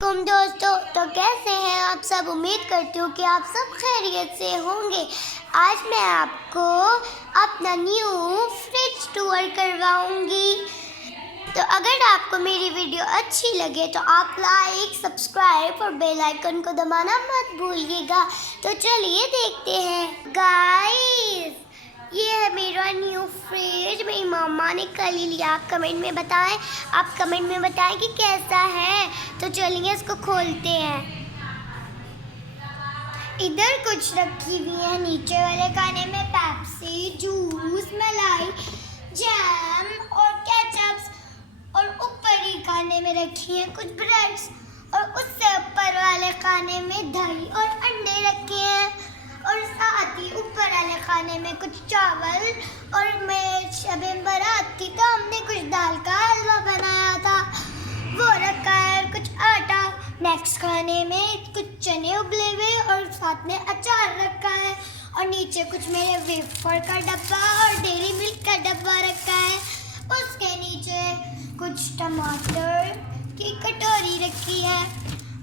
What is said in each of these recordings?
तुम दोस्तों तो कैसे हैं आप सब। उम्मीद करती हूँ कि आप सब खैरियत से होंगे। आज मैं आपको अपना न्यू फ्रिज टूर करवाऊंगी। तो अगर आपको मेरी वीडियो अच्छी लगे तो आप लाइक, सब्सक्राइब और बेल आइकन को दबाना मत भूलिएगा। तो चलिए देखते हैं गाइस। ये है मेरा न्यू फ्रिज, मेरी मम्मा ने कल ही लिया। आप कमेंट में बताएं कि कैसा है। तो चलिए इसको खोलते हैं। इधर कुछ रखी हुई है। नीचे वाले खाने में पेप्सी, जूस, मलाई, जैम और केचप्स, और ऊपर ही खाने में रखी है कुछ ब्रेड्स, और उससे ऊपर वाले खाने में दही और अंडे रखे हैं, और साथ ही ऊपर वाले खाने में कुछ चावल। और मैं शबे बारात थी तो हमने कुछ दाल का हलवा बनाया था, वो रखा है, और कुछ आटा। नेक्स्ट खाने में कुछ चने उबले हुए और साथ में अचार रखा है, और नीचे कुछ मेरे वेफर का डब्बा और डेयरी मिल्क का डब्बा रखा है। उसके नीचे कुछ टमाटर की कटोरी रखी है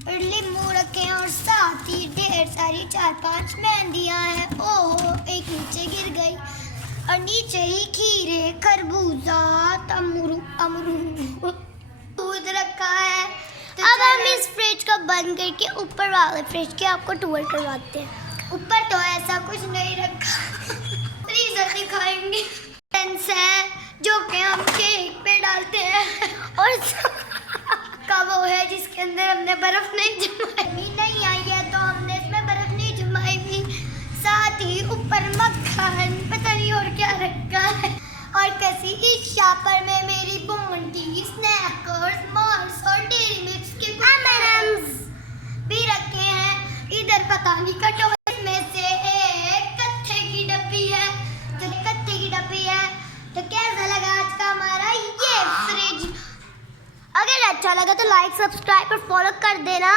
और नींबू रखे हैं, और साथ ही ढेर सारी 4-5 मेहंदियाँ हैं। ओहो, एक नीचे गिर गई। और नीचे ही खीरे, खरबूजा, अमरूद दूध रखा है। तो अब हम इस फ्रिज को बंद करके ऊपर वाले फ्रिज के आपको टूर करवाते हैं। ऊपर तो ऐसा कुछ नहीं रखा, फ्रीजर दिखाएंगे। पेंस है जो कि हम केक पे डालते हैं, और का वो है जिसके अंदर हमने बर्फ नहीं आई है तो हमने इसमें बर्फ नहीं जमाई भी। साथ ही ऊपर मक्खन, पता नहीं और क्या रखा है, और किसी इस शापर में मेरी बॉन्डी, स्नैकर्स, मार्स और डेयरी मिल्क के M&Ms भी रखे हैं। इधर पता नहीं कटोरे में से एक कत्थे की डब्बी है, जो कत्थे की डब्बी है। तो कैसा लगा आज का हमारा ये फ्रिज? अगर अच्छा लगा तो लाइक, सब्सक्राइब और फॉलो कर देना।